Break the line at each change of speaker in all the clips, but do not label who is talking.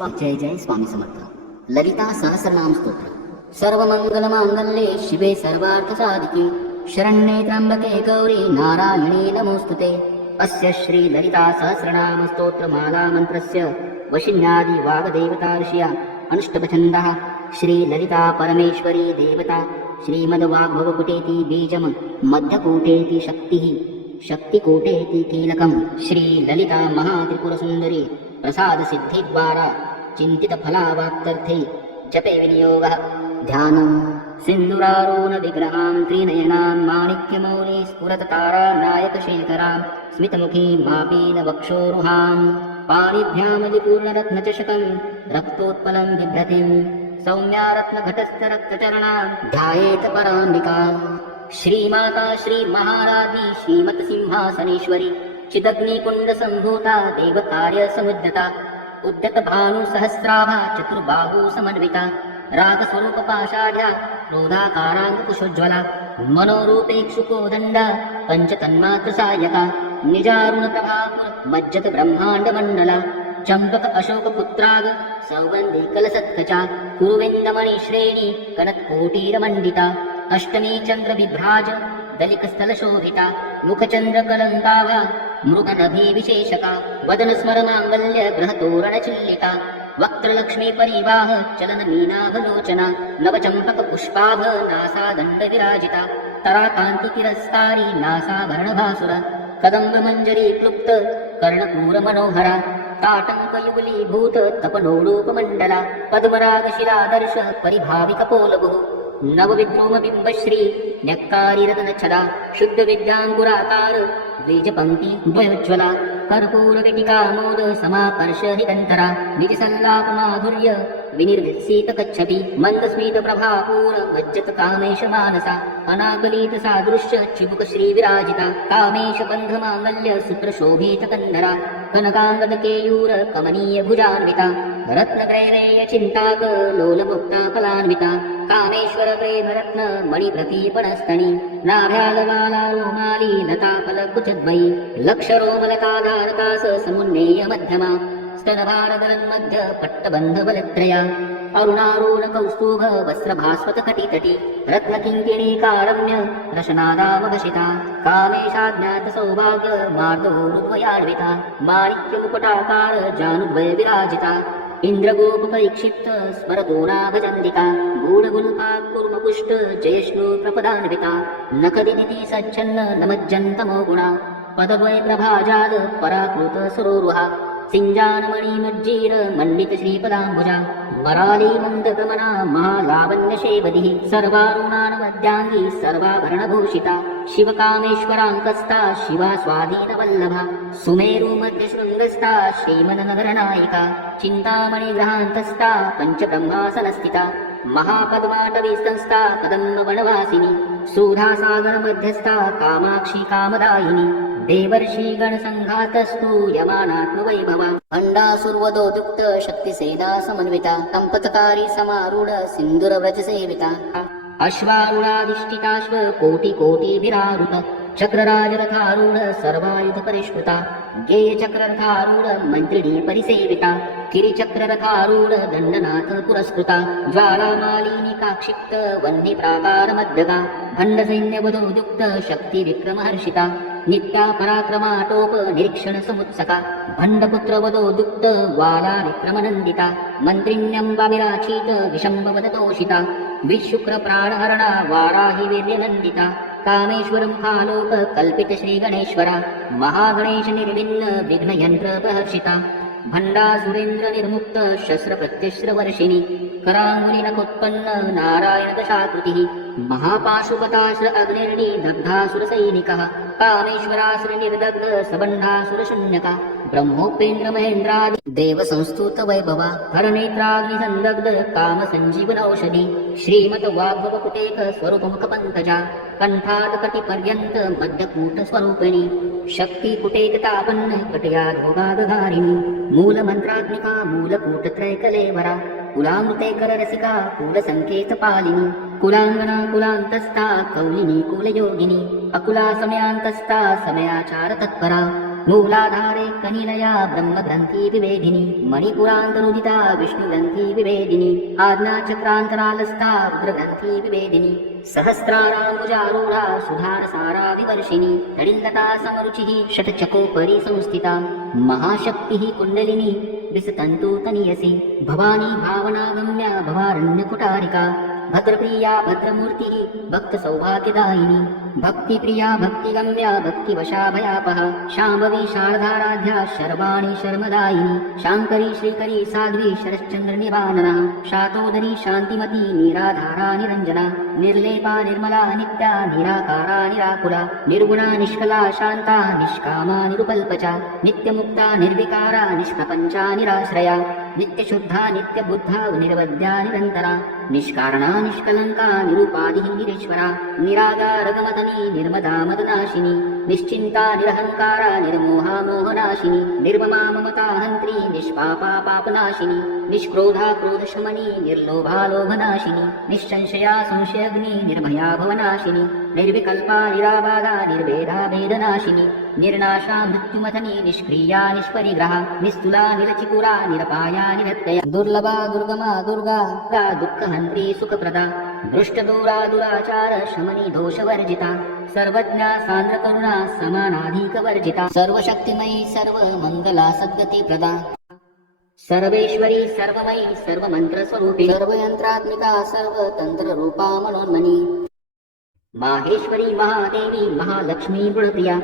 जय जय स्वामी समर्थ. ललिता सहस्रनाम स्तोत्र. सर्वमंगल मांगल्ये शिवे सर्वार्थ साधिके शरण्ये त्र्यंबके गौरी नारायणी नमोस्तुते. अस्य श्री ललिता सहस्रनाम स्तोत्र माला मंत्रस्य वशिन्यादि वागदेवता ऋषिया. अनुष्टभछन्दः श्री ललिता परमेश्वरी देवता. श्रीमद्वाग्भवकुटेति बीजम् मध्यकूटेति शक्तिः. शक्तिकूटेति कीलकं श्रीललिता महात्रिपुरसुन्दरी. प्रसादसिद्धिद्वारा चिन्तितफलावाप्त्यर्थे जपे विनियोगः। ध्यानं। सिन्दुरारोण विग्रहां त्रिनयनां माणिक्यमौली स्फुरततारा नायकशेखरां स्मितमुखीं मापीन वक्षोरुहां पाणिभ्यामलिपूर्णरत्नचषकं रक्तोत्पलं बिभ्रतिं सौम्या रत्नघटस्थरक्तचरणा ध्यायेत पराम्बिका श्रीमाता श्रीमहाराज्ञी श्रीमत्सिंहासनेश्वरी चिदग्निकुण्डसम्भूता देवकार्यसमुद्यता उद्यतभानुसहस्राभा चतुर्बाहू समन्विता रागस्वरूपपाषाढ्या क्रोधाकाराङ्कुशोज्ज्वला मनोरूपेक्षुकोदण्डा पञ्चतन्मात्रसायका निजारुणप्रभापुर मज्जत ब्रह्माण्डमण्डला चम्पक अशोकपुत्राग सौगन्धि कलसत्कचा कुरुविन्दमणिश्रेणी कनत्कोटीरमण्डिता अष्टमी चन्द्रविभ्राज दलिकस्थलशोभिता मृदनभिविशेषका वदन वदनस्मरमाङ्गल्य गृहतोरणचिल्लिका वक्त्रलक्ष्मी परिवाह चलन मीनाभलोचना नवचम्पक पुष्पाभ नासा दण्डविराजिता तराकान्तितिरस्कारी नासाभरणभासुर कदम्बमञ्जरी क्लुप्त कर्णपूरमनोहरा ताटङ्कयुगलीभूत तपनोरूपमण्डला पद्मरागशिलादर्श परिभाविकपोलभुः। नवविद्रोमबिम्बश्री न्यक्कारिरतनच्छदा शुद्धविद्याङ्कुराकार द्विजपङ्क्ति द्वयोज्ज्वला कर्पूरकटिकामोद समाकर्ष हितन्तरा निजसल्लापमाधुर्य विनिर्वित्सितकच्छपि मन्दस्मितप्रभापूर मज्जत कामेश मानसा अनाकलित सादृश्य चिबुक श्रीविराजिता कामेश बन्धमाङ्गल्य सूत्रशोभितकन्धरा कनकाङ्गदकेयूर कमनीय भुजान्विता चिन्ताक लोलमुक्ता फलान्विता कामेश्वर प्रेमरत्न मणिप्रतीपणस्तणी नाभ्यालवाला रोमाली लताफलकुचद्वयी लक्षरोमलताधारतास समुन्नेय मध्यमा स्तनभारदरन्मध्य पट्टबन्धबलत्रया अरुणारूढ कौस्तुभ वस्त्रभास्वत कटितटी रत्नकिङ्किणीकारम्य रशनादावभषिता कामेशाज्ञात सौभाग्य मार्दोरुद्वयान्विता माणिक्यमुकुटाकार जानुद्वय विराजिता इन्द्रगोपपरीक्षिप्त स्मरतोराभजन्दिका गूढगुणपा कुर्मपुष्ट जयश्नु प्रपदान्विता। नखदिदिति सच्छन्न नमज्जन्तमो गुणा। पदद्वय प्रभाजाद पराकृत सरोरुहा। सिञ्जानमणिमज्जीर मण्डित श्रीपदाम्बुजा। वराली मन्दगमना महालावण्यशेवदिः सर्वारुणानमद्याङ्गी सर्वाभरणभूषिता। शिवकामेश्वराङ्कस्ता शिवा स्वाधीनवल्लभा सुमेरुमध्यशृङ्गस्ता श्रीमननगरनायिका। चिन्तामणिग्रहान्तस्ता पञ्चब्रह्मासनस्थिता। महापद्माटवी संस्था कदम्ब वनवासिनी सुधासागर मध्यस्था कामाक्षी कामदायिनी देवर्षिगणसङ्घातस्तु यमानात्मवैभवा अण्डासुर्वदोदुक्त शक्तिसेना समन्विता कम्पतकारी समारूढ सिन्दुरव्रजसेविता अश्वारूढाधिष्ठिताश्व कोटिकोटिभिरारुत चक्रराजरथारूढ सर्वायुध परिष्कृता गेयचक्ररथारूढ मन्त्रिणी परिसेविता गिरिचक्ररथारूढ दण्डनाथ पुरस्कृता ज्वालामालिनी काक्षिप्त वह्निप्राकारमध्यगा भण्डसैन्यवधोयुक्त शक्तिविक्रमहर्षिता नित्या पराक्रमाटोप निरीक्षण समुत्सका भण्डपुत्रवधो दुक्त वाला विक्रमनन्दिता मन्त्रिण्यम्बाविराचीत विशम्बवदतोषिता विशुक्रप्राणहरणा वाराहि वीर्यनन्दिता कामेश्वरं फालोक कल्पित श्रीगणेश्वरा महागणेश निर्विन्न प्रहर्षिता निर्मुक्त शस्त्रप्रत्यस्रवर्षिणि कराङ्गुलिनकोत्पन्न नारायण दशाकृतिः महापाशुपताश्र अग्निर्णि दग्धासुरसैनिकः कामेश्वरासुर निर्दग्ध ब्रह्मोपेन्द्र महेन्द्रादि देव संस्तुत वैभवा हरनेत्राग्निसन्दग्ध काम सञ्जीवनौषधि श्रीमत वाग्भवकुटेक स्वरूपमुख पङ्कजा कण्ठात् कटिपर्यन्त मध्यकूट स्वरूपिणि शक्तिकुटेक तापन्न कटया भोगादधारिणि मूलमन्त्रात्मिका मूलकूटत्रयकलेवरा कुलामृतेकररसिका कुलसङ्केतपालिनी। कुलाङ्गना कुलान्तस्था कौलिनी कुलयोगिनी। अकुला समयान्तस्था समयाचार तत्परा मूलाधारे कनिलया ब्रह्मग्रन्थि विवेदिनी मणिपुरान्तरुदिता विष्णुग्रन्थि विवेदिनी आज्ञाचक्रान्तरालस्था रुद्रग्रन्थि विवेदिनी सहस्राराम्बुजारूढा सुधारसारा विवर्षिणी तडिल्लता समरुचिः शतचकोपरि संस्थिता महाशक्तिः कुण्डलिनी विसतन्तु तनीयसि भवानी भावनागम्या भवारण्यकुटारिका भद्रप्रिया भद्रमूर्तिः भक्तसौभाग्यदायिनी। भक्तिप्रिया भक्तिगम्या भक्तिवशा भयापः शाम्भवी शारदाराध्या शर्वाणि शर्मदायिनी। शाङ्करी श्रीकरी साध्वी शरश्चन्द्रनिवानना शातोदरी शान्तिमती निराधारा निरञ्जना। निर्लेपा निर्मला नित्या निराकारा निराकुला। निर्गुणा निष्कला शान्ता निष्कामा निरुपल्पचा। नित्यमुक्ता निर्विकारा निष्प्रपञ्चा निराश्रया। नित्यशुद्धा नित्यबुद्धा निर्वद्या निरन्तरा निष्कारणा निष्कलङ्का निरुपाधिः निरीश्वरा निरागारगमदनी निर्मदा मदनाशिनी निश्चिन्ता निरहङ्कारा निर्मोहा मोहनाशिनी निर्ममा ममता हन्त्री निष्पापा पापनाशिनी निष्क्रोधा क्रोधशमनी निर्लोभा लोभनाशिनी निश्संशया संशयग्नि निर्भया भवनाशिनी निर्विकल्पा निराबाधा निर्भेदा भेदनाशिनी निर्नाशा मृत्युमथनी निष्क्रिया निष्परिग्रहा निस्तुला निरचिपुरा निरपाया निरत्यया। दुर्लभा दुर्गमा दुर्गा का दुःखहन्त्री सुखप्रदा। दृष्टदूरा दुराचार शमनी दोषवर्जिता। सर्वज्ञा सान्द्रकरुणा समानाधिकवर्जिता। सर्वशक्तिमयी सर्वमङ्गला सद्गतिप्रदा। सर्वेश्वरी सर्वमयी सर्वमन्त्रस्वरूपी। सर्वयन्त्रात्मिका सर्वतन्त्ररूपा मनोन्मनी। माहेश्वरी महादेवी महालक्ष्मी गुणप्रिया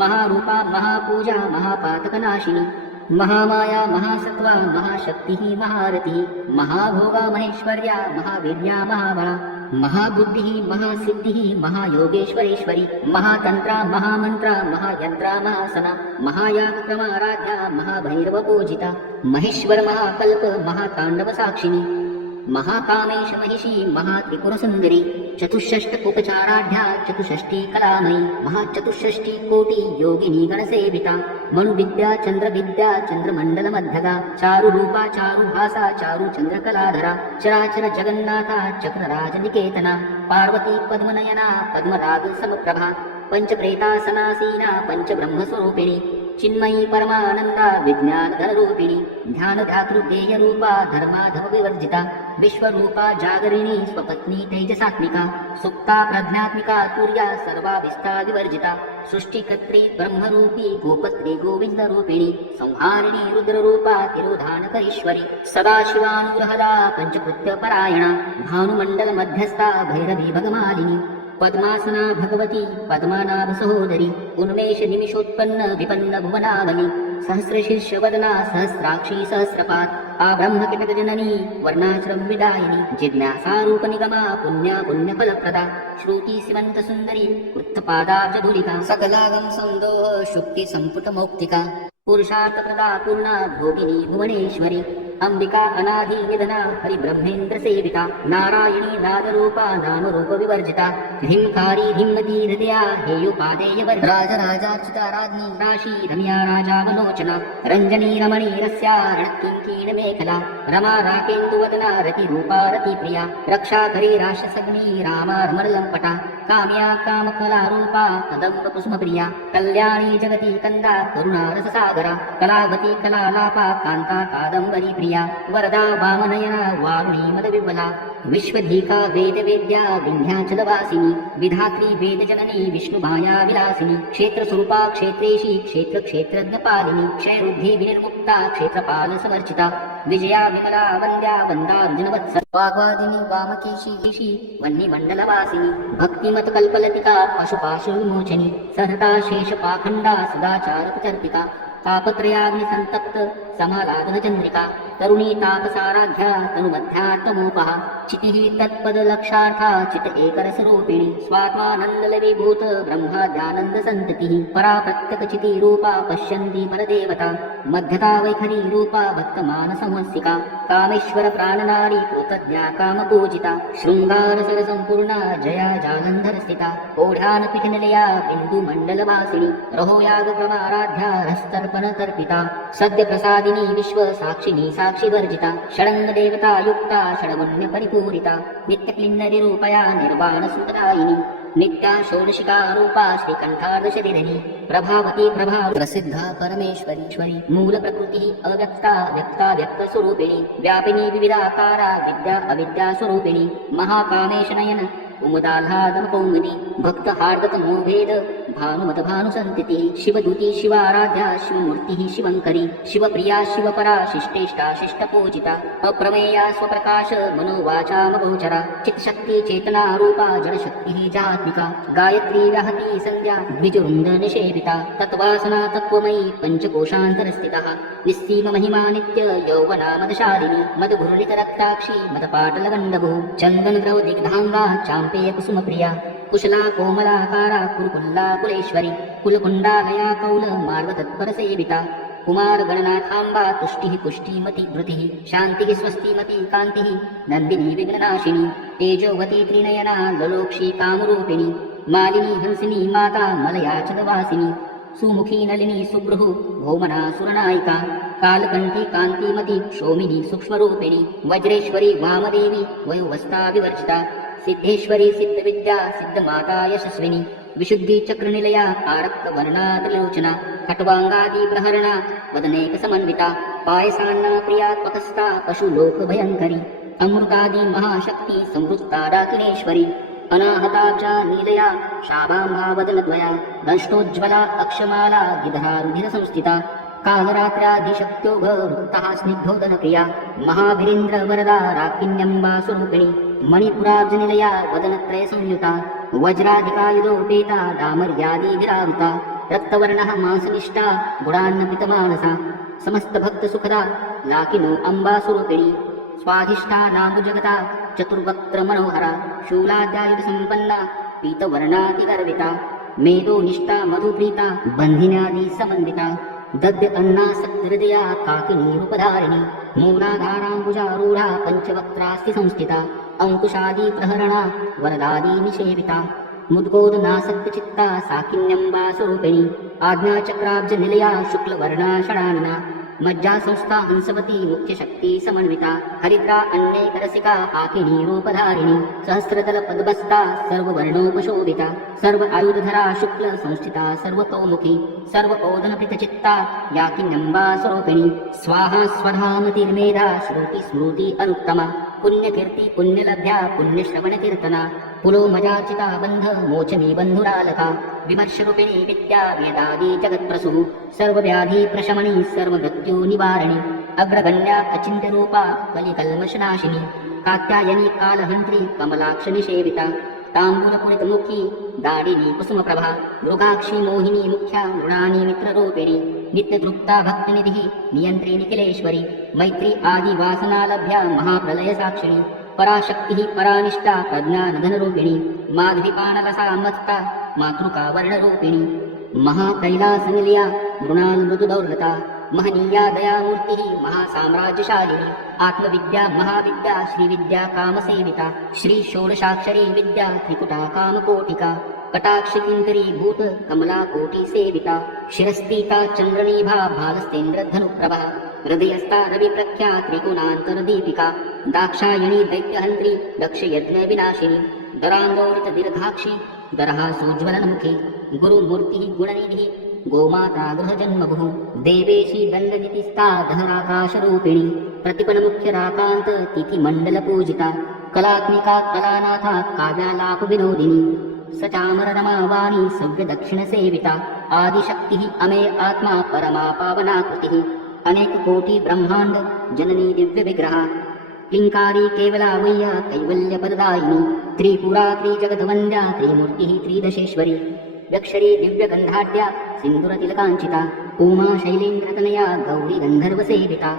महारूपा महापूजा महापातकनाशिनी महामाया महासत्त्वा महाशक्तिः महारथिः महाभोगा महेश्वर्या महावीर्या महाबला महाबुद्धिः महासिद्धिः महायोगेश्वरेश्वरी महातन्त्रा महामन्त्रा महायन्त्रा महासना महायागक्रमाराध्या महाभैरवपूजिता महेश्वर महाकल्प महाताण्डवसाक्षिणी महाकामेश महिषी महात्रिपुरसुन्दरी चतुष्षष्ट उपचाराढ्या चतुष्षष्टी कलामयी महाचतुष्षष्टी कोटी योगिनी गणसेविता मनुविद्या चन्द्रविद्या चन्द्रमण्डलमध्यगा चारुरूपा चारुभासा चारु चन्द्रकलाधरा चराचर जगन्नाथा चक्रराजनिकेतना पार्वती पद्मनयना पद्मराग समप्रभा पञ्चप्रेतासनासीना पञ्चब्रह्मस्वरूपिणी चिन्मयी परमानन्दा विज्ञानधनरूपिणी ध्यानध्यातृदेयरूपा धर्माधमविवर्जिता विश्वरूपा जागरिणी स्वपत्नी तेजसात्मिका सुप्ता प्रज्ञात्मिका तुर्या सर्वाभिस्ता विवर्जिता सृष्टिकर्त्री ब्रह्मरूपी गोपत्री गोविन्दरूपिणी संहारिणी रुद्ररूपा तिरोधानकरीश्वरी सदाशिवानुग्रहदा पञ्चकृत्यपरायणा भानुमण्डलमध्यस्था भैरवी भगमालिनी पद्मासना भगवती पद्मानाभ सहोदरी उन्मेष निमिषोत्पन्न विपन्न भुवनावनी सहस्रशीर्षवदना सहस्राक्षी सहस्रपात् ఆ బ్రహ్మ కిటక జనని వర్ణాశ్రమ విదాయని జిజ్ఞాసారూప నిగమా పుణ్య పుణ్య ఫలప్రద శ్రుతి శివంత సుందరి వృత్తపాదాబ్జ సకలాగం సందోహ శుక్తి సంపుట మౌక్తిక పురుషార్థ ప్రదా పూర్ణ భోగిని భువనేశ్వరి अंबिका अनाधी निधना हरिब्रह्मेन्द्र सेविता नारायणी नादरूपा नामरूप विवर्जिता ह्रींकारी ह्रीमती हृदया हेयुपादेय राजराजार्चिता राज्ञी राशी रम्या राजावलोचना रञ्जनी रमणी रस्या रणकिङ्कीण मेखला रमा राकेन्दुवदना रतिरूपा रतिप्रिया रक्षाकरी राशसग्नी रामार्मलम्पटा काम्या रूपा कदम्ब कुसुमप्रिया कल्याणी जगती कन्दा करुणारससागरा कलावती कलालापा कान्ता कादम्बरी प्रिया वरदा वामनयना वारुणी मदविमला विश्वधीका वेदवेद्या विन्ध्याचलवासिनी विधात्री वेदजननी विष्णुभाया विलासिनी क्षेत्रस्वरूपा क्षेत्रेशी क्षेत्रक्षेत्रज्ञपालिनी क्षयरुद्धि विनिर्मुक्ता क्षेत्रपालसमर्चिता विजया विमला वन्द्या वन्दार्जुनवत्स वाग्वादिनी वामकेशी ऋषि भक्तिम श्रीमत्कल्पलतिका पशुपाशुविमोचनी सहता शेषपाखण्डा सदाचारपचर्पिका तापत्रयाग्निसन्तप्त समालादनचन्द्रिका तरुणी तापसाराध्या तनुमध्यात्मोपः चितिः तत्पदलक्षार्था चित एकरसरूपिणी स्वात्मानन्दलविभूत ब्रह्माद्यानन्दसन्ततिः परा प्रत्यकचितिरूपा पश्यन्ती परदेवता मध्यता वैखरी रूपा भक्तमानसंवत्सिका कामेश्वर प्राणनाडी कृतज्ञा कामपूजिता शृङ्गारसरसम्पूर्णा जया जालन्धरस्थिता ओढ्यानपिठनिलया बिन्दुमण्डलवासिनी रहोयागक्रमाराध्या हस्तर्पणतर्पिता सद्यप्रसादिनी विश्वसाक्षिणी सा साक्षिवर्जिता षडङ्गदेवता युक्ता षडगुण्यपरिपूरिता नित्यक्लिन्नरिरूपया निर्वाणसुतदायिनी नित्या षोडशिका रूपा श्रीकण्ठादशदिनी प्रभावती प्रभा प्रसिद्धा परमेश्वरीश्वरी मूलप्रकृतिः अव्यक्ता व्यक्ता व्यक्तस्वरूपिणी व्यापिनी विविधाकारा विद्या अविद्या स्वरूपिणी महाकामेश नयन कुमुदाल्हादम कौमुदी भक्त हार्दत मोभेद भानुमत शिवदूती शिवाराध्या शिवमूर्तिः शिवङ्करी शिवप्रिया शिवपरा शिष्टेष्टा शिष्टपूजिता अप्रमेया स्वप्रकाश मनोवाचामगोचरा चित्शक्ति चेतना रूपा जडशक्तिः जात्मिका गायत्री व्याहती संज्ञा द्विजवृन्द निषेविता तत्वासना तत्त्वमयी पञ्चकोशान्तरस्थितः निस्सीममहिमा नित्य यौवना मदशालिनी मदघुरुलितरक्ताक्षी मदपाटलगण्डभू चाम् चाम्पेय कुसुमप्रिया कुशला कोमलाकारा कुरुकुल्ला कुलेश्वरी कुलकुण्डालया कौल मार्गतत्परसेविता कुमारगणनाथाम्बा तुष्टिः पुष्टिमति धृतिः शान्तिः स्वस्तिमती कान्तिः नन्दिनी विघ्ननाशिनी तेजोवती त्रिनयना ललोक्षी कामरूपिणी मालिनी हंसिनी माता मलयाचलवासिनी सुमुखी नलिनी सुब्रुः भौमना सुरनायिका कालकण्ठी कान्तिमती शोमिनी सूक्ष्मरूपिणी वज्रेश्वरी वामदेवी वयोवस्था विवर्जिता सिद्धेश्वरी सिद्धविद्या सिद्धमाता यशस्विनी। विशुद्धिचक्रनिलया आरक्तवर्णादिलोचना खट्वाङ्गादिप्रहरणा वदनेकसमन्विता पायसान्ना प्रियात्मकस्ता पशुलोकभयङ्करी अमृतादि महाशक्ति संवृत्ता राकिणेश्वरी अनाहता च नीलया शाबाम्बावदनद्वया दष्टोज्ज्वला अक्षमाला विधरा रुधिरसंस्थिता स्निग्धोदनप्रिया महाभिरीन्द्रवरदा राकिण्यम्बा स्वरूपिणी मणिपुराब्जनिलया वदनत्रयसंयुता वज्राधिकायुधोपेता दामर्यादिभिरावृता रक्तवर्णः मांसनिष्ठा गुणान्नपितमानसा समस्तभक्तसुखदा लाकिनो अम्बासुरूपिणी स्वाधिष्ठा नामजगता चतुर्वक्त्रमनोहरा शूलाद्यायुधसम्पन्ना पीतवर्णादिगर्विता मेधोनिष्ठा मधुप्रीता बन्धिनादिसमन्विता दद्य अन्नासक्तहृदया काकिनीरूपधारिणी मूलाधाराम्बुजारूढा पञ्चवक्त्रास्ति संस्थिता अङ्कुशादिप्रहरणा वरदादी निषेविता मुद्गोदनासक्तचित्ता साकिन्यम्बा स्वरूपिणी आज्ञाचक्राब्जनिलया शुक्लवर्णा षडानना मज्जासंस्था हंसवती मुख्यशक्ति समन्विता। हरिद्रा अन्यैकरसिका हाकिनी रूपधारिणी। सर्ववर्णोपशोभिता। सर्व आयुधधरा शुक्ल संस्थिता सर्वतोमुखी। सर्व ओदनपितचित्ता याकिन्यम्बा स्वरूपिणी स्वाहा स्वधामतिर्मेधा श्रुति स्मृति अनुत्तमा। पुण्यकीर्ति पुण्यलभ्या पुण्यश्रवणकीर्तना। पुलोमजार्चिता बन्ध मोचनी बन्धुरालका विमर्शरूपिणी विद्या वेदादि जगत्प्रसुः। सर्वव्याधी प्रशमणी सर्वमृत्यु निवारिणी। अग्रगण्या अचिन्त्यरूपा कलिकल्मषनाशिनी। कात्यायनी कालहन्त्री कमलाक्षनिषेविता। ताम्बूलपुरितमुखी दाडिनी कुसुमप्रभा मृगाक्षी मोहिनी मुख्या मृणानी मित्ररूपिणी नित्यतृप्ता भक्तिनिधिः नियन्त्री निखिलेश्वरी मैत्री आदिवासनालभ्या महाप्रलयसाक्षिणी पराशक्तिः परानिष्ठा प्रज्ञानधनरूपिणी माध्विपाणलसा मत्ता मातृका वर्णरूपिणी महाकैलासनिलया मृणान्मृदुदौर्लता महनीया दयामूर्तिः महासाम्राज्यशालिनी आत्मविद्या महाविद्या श्रीविद्या कामसेविता श्रीषोडशाक्षरी विद्या त्रिकुटा कामकोटिका कटाक्षकिङ्करी भूत कमला कोटिसेविता शिरस्तीता चन्द्रणीभा भालस्तेन्द्रधनुप्रभा हृदयस्था रविप्रख्या त्रिगुणान्तरदीपिका दाक्षायणी दैत्यहन्त्री दक्षयज्ञविनाशिनी दराङ्गौरितदीर्घाक्षी दरहा सोज्ज्वलनमुखी गुरुमूर्तिः गुणनिधिः गोमाता गृहजन्मभुः देवेशी दण्डनितिस्ता धराकाशरूपिणी प्रतिपणमुख्यराकान्त तिथिमण्डलपूजिता कलात्मिका कलानाथा काव्यालापविनोदिनी सचामररमावाणी सव्यदक्षिणसेविता आदिशक्तिः अमे आत्मा परमा पावनाकृतिः अनेककोटिब्रह्माण्ड जननी दिव्यविग्रहा। क्लिङ्कारी केवला वैया कैवल्यपददायिनी त्रिपुरा त्रिजगद्वन्द्या त्रिमूर्तिः त्रिदशेश्वरी। यक्षरी दिव्यगन्धाढ्या सिन्दुरतिलकाञ्चिता उमा शैलेन्द्रतनया गौरी गन्धर्वसेविता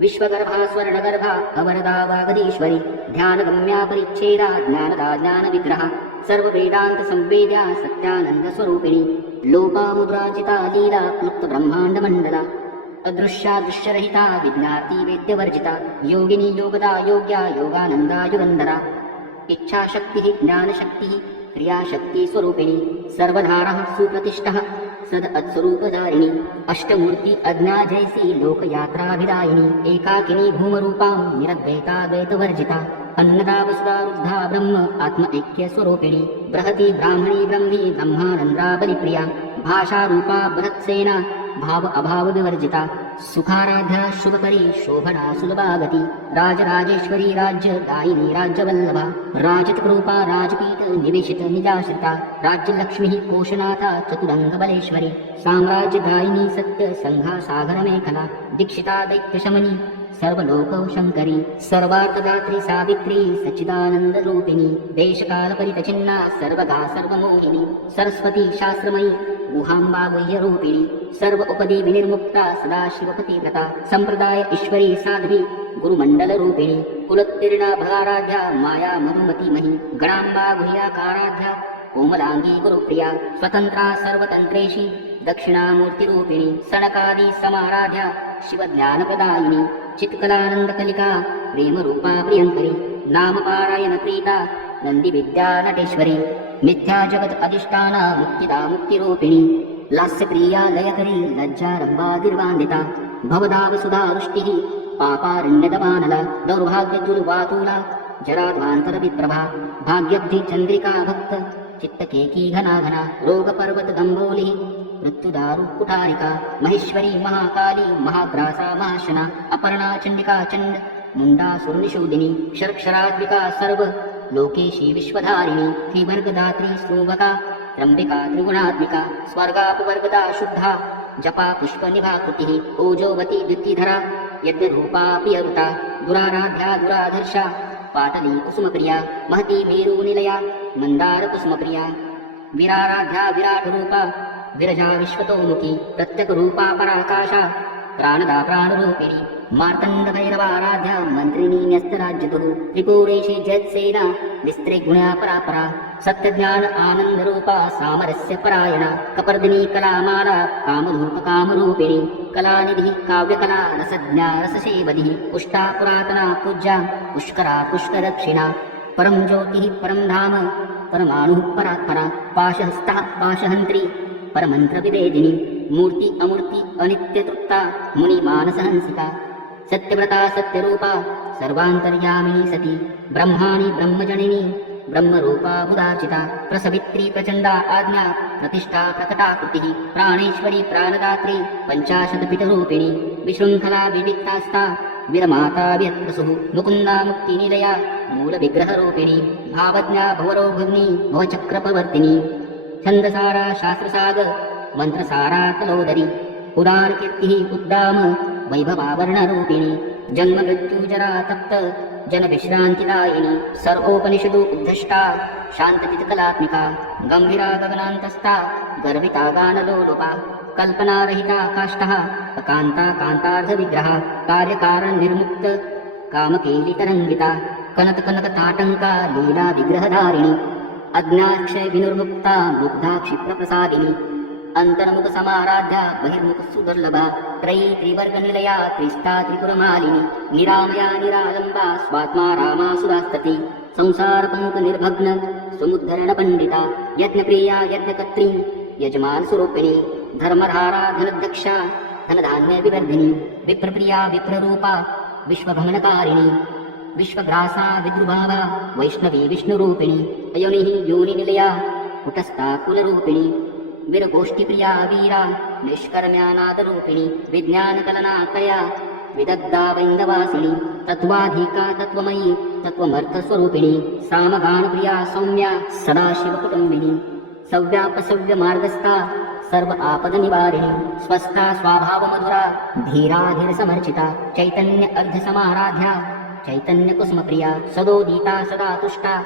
विश्वगर्भा स्वर्णगर्भा अवरदा वागदीश्वरी ध्यानगम्या परिच्छेदा ज्ञानदा ज्ञानविग्रहा सर्ववेदान्तसंवेद्या सत्यानन्दस्वरूपिणी लोपामुद्राचिता लीला क्लुप्तब्रह्माण्डमण्डला। अदृश्या दृश्यरहिता विज्ञाती वेद्यवर्जिता योगिनी योगदा योग्या योगानन्दा युगन्धरा इच्छाशक्तिः ज्ञानशक्तिः क्रियाशक्तिस्वरूपिणी सर्वधारः सुप्रतिष्ठः सद अत्स्वरूपधारिणी अष्टमूर्ती अज्ञा जैसी लोकयात्राभिदायिनी एकाकिनी भूमरूपां निरद्वैताद्वैतवर्जिता। अन्नदा वसुधा ब्रह्म आत्म ऐक्यस्वरूपिणी बृहती ब्राह्मणी ब्रह्मी ब्रह्मानंदा बलिप्रिया भाषारूपा बृहत्सेना। भाव अभाव विवर्जिता सुखाराध्या शुभकरी शोभना सुलभागती राजराजेश्वरी राज्य दायिनी राज्यवल्लभा। राजतकृपा राजपीत निवेशित निजाश्रिता। राज्यलक्ष्मी कोशनाथा चतुरंग बलेश्वरी साम्राज्य दायिनी सत्य संघा सागर मेखला दीक्षिता दैत्यशमनी। सर्वलोकौशङ्करी सर्वार्थदात्री सावित्री सच्चिदानन्दरूपिणी देशकालपरितचिन्ना सर्वगा सर्वमोहिनी सरस्वती शास्त्रमयी गुहांबा गुह्यरूपिणी सर्व उपदी विनिर्मुक्ता सदा शिवपतिव्रता सम्प्रदाय ईश्वरी साध्वी गुरुमण्डलरूपिणी कुलोत्तीर्णा भगाराध्या माया मधुमती मही गणांबा गुह्याकाराध्या गुरुप्रिया स्वतन्त्रा सर्वतंत्रेशी दक्षिणामूर्तिरूपिणी सनकादि समाराध्या शिवज्ञानप्रदायिनी चित्कलानन्दकलिका प्रेमरूपा प्रियङ्करी नामपारायण प्रीता नन्दिविद्या नटेश्वरी मिथ्या जगत् अधिष्ठाना मुक्तिदा मुक्तिरूपिणी लास्यप्रिया लयकरी लज्जारम्भादिर्वान्दिता भवदावसुधावृष्टिः पापारण्यदमानला दौर्भाग्यजुर्वातूला जराध्वान्तरविप्रभा भाग्यब्धि चन्द्रिका भक्त चित्तकेकी घना घना रोगपर्वतदम्बोलिः मृत्युदारु कुठारिका महेश्वरी महाकाली महाग्रासा महाशना अपर्णा चण्डिका चण्ड मुण्डा सुरनिषूदिनी क्षरक्षरात्मिका सर्व लोकेशी विश्वधारिणी त्रिवर्गदात्री स्तूभका त्र्यम्बिका त्रिगुणात्मिका स्वर्गापवर्गदा शुद्धा जपा पुष्पनिभाकृतिः ओजोवती द्युतिधरा यज्ञरूपा प्रियवृता दुराराध्या दुराधर्षा पाटली कुसुमप्रिया महती मेरुनिलया मन्दार कुसुमप्रिया विराराध्या विराटरूपा विरजा विश्वतोमुखी प्रत्यकरूपा पराकाशा प्राणदा प्राणरूपिणी मार्तण्डभैरवाराध्या मन्त्रिणी न्यस्तराज्यतुः त्रिपुरेशी जयत्सेना विस्त्रे गुणा परापरा सत्यज्ञान आनन्दरूपा सामरस्य परायणा कपर्दिनी कलामाला कामधूप कामरूपिणी कलानिधिः काव्यकला रसज्ञा रससेवधिः पुष्टा पुरातना पूज्या पुष्करा पुष्करक्षिणा परं ज्योतिः परं धाम परमाणुः परात्परा पाशहस्तः पाशहन्त्री परमन्त्रविवेदिनी मूर्ति अमूर्ति अनित्यतृप्ता मुनिमानसहंसिका सत्यव्रता सत्यरूपा सर्वान्तर्यामिनी सती ब्रह्माणि ब्रह्मजनिनी ब्रह्मरूपा बुदाचिता प्रसवित्री प्रचण्डा आज्ञा प्रतिष्ठा प्रकटाकृतिः प्राणेश्वरी प्राणदात्री पञ्चाशतपितरूपिणी विशृङ्खला विविक्तास्ता विरमाता व्यत्रसुः मुकुन्दा मुक्तिनिलया मूलविग्रहरूपिणी भावज्ञा भवरोभग्नी भवचक्रप्रवर्तिनी छन्दसारा शास्त्रसाग मंत्रसारा तलोदरी उदारकीर्तिः उद्दाम वैभवावर्णरूपिणी जन्ममृत्युजरा तप्त जनविश्रान्तिदायिनी। सर्वोपनिषदु उद्धष्टा शान्तचित्कलात्मिका गम्भीरा गगनान्तस्था गर्विता गानलोलुपा कल्पनारहिता काष्ठः अकान्ता कान्तार्धविग्रहा। कार्यकारणनिर्मुक्त कामकेलितरङ्गिता। कनककनकताटङ्का लीला विग्रहधारिणी अज्ञाक्षय विनुर्मुक्ता मुग्धा क्षिप्रप्रसादिनी अन्तर्मुख समाराध्या बहिर्मुख सुदुर्लभा त्रयी त्रिवर्गनिलया त्रिष्ठा त्रिपुरमालिनी निरामया निरालम्बा स्वात्मा रामा सुरास्तती संसारपङ्क निर्भग्न समुद्धरण यज्ञप्रिया यज्ञकर्त्री यजमान स्वरूपिणी धर्मधारा धनदक्षा धनधान्य विवर्धिनी विप्रप्रिया विप्ररूपा विश्वभ्रमणकारिणी। विश्वग्रासा विद्रुभावा वैष्णवी विष्णुरूपिणी अयोनिः योनिनिलया कुटस्था कुलरूपिणी विरगोष्ठीप्रिया वीरा निष्कर्म्यानादरूपिणी विज्ञानकलनाकया विदग्धा वैन्दवासिनी तत्त्वाधिका तत्त्वमयी तत्त्वमर्थस्वरूपिणी सामगानप्रिया सौम्या सदाशिवकुटुम्बिनी सव्यापसव्यमार्गस्था सर्व आपदनिवारिणी स्वस्था स्वभावमधुरा धीराधीरसमर्चिता चैतन्य अर्धसमाराध्या चैतन्यकुसुमप्रिया सदोदिता सदा तुष्टा।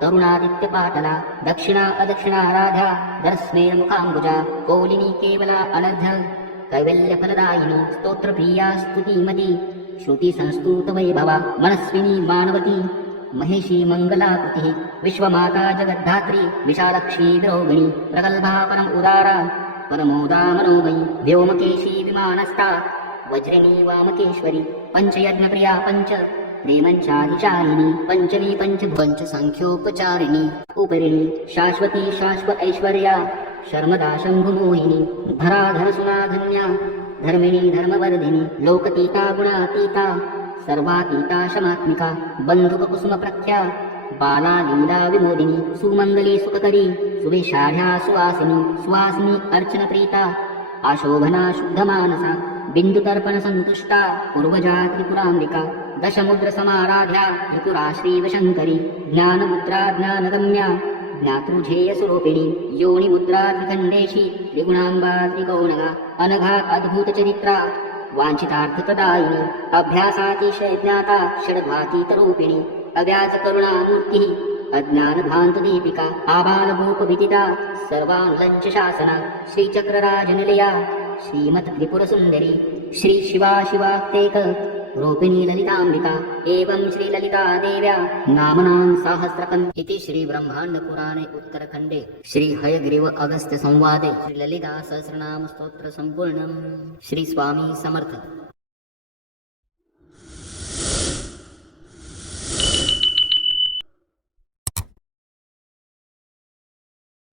तरुणादित्यपाटला दक्षिणा अदक्षिणाराध्या दर्स्मेर्मुखाम्बुजा कोलिनी केवला अनर्ध कैवल्यफलदायिनी स्तोत्रप्रिया स्तुतिमती। श्रुतिसंस्तुतवैभवा मनस्विनी मानवती। महिषी मङ्गलाकृतिः विश्वमाता जगद्धात्री विशालक्ष्मी विरोगिणी प्रगल्भा परम् उदारा। परमोदा मनोमयी व्योमकेशी विमानस्था। वज्रिणी वामकेश्वरी पञ्चयज्ञप्रिया पञ्च प्रेमञ्चाधिचारिणी पञ्चमी पञ्च पञ्चसङ्ख्योपचारिणी उपरिणी शाश्वती शाश्व ऐश्वर्या शर्मदा शम्भुमोहिनी धराधरसुनाधन्या धर्मिणी धर्मवर्धिनी लोकतीता गुणातीता सर्वातीता शमात्मिका बन्धुककुसुमप्रख्या बाला लीला विमोदिनी सुमङ्गली सुखकरी सुविशाढ्या सुवासिनी सुवासिनी अर्चनप्रीता आशोभना शुद्धमानसा बिन्दुतर्पणसन्तुष्टा पूर्वजा त्रिपुराम्बिका दशमुद्रसमाराध्या त्रिपुरा श्रीवशङ्करी ज्ञानमुद्रा ज्ञानगम्या ज्ञातृध्येयस्वरूपिणी योनिमुद्रा त्रिखण्डेशी त्रिगुणाम्बा त्रिगौणगा अनघा अद्भुतचरित्रा वाञ्छितार्थप्रदायिनी अभ्यासातिशय ज्ञाता षड्भातीतरूपिणी अव्याजकरुणामूर्तिः अज्ञानभान्तदीपिका आबालभूपविदिता सर्वानुलज्जशासना श्रीचक्रराजनिलया श्रीमत्त्रिपुरसुन्दरी श्रीशिवा शिवाक्तेक रूपिणी ललिताम्बिका एवं श्रीललिता देव्या नाम्नां सहस्रकम् इति श्रीब्रह्माण्डपुराणे उत्तरखण्डे। श्रीहयग्रीव अगस्त्य संवादे। श्रीललिता श्रीस्वामी समर्थ।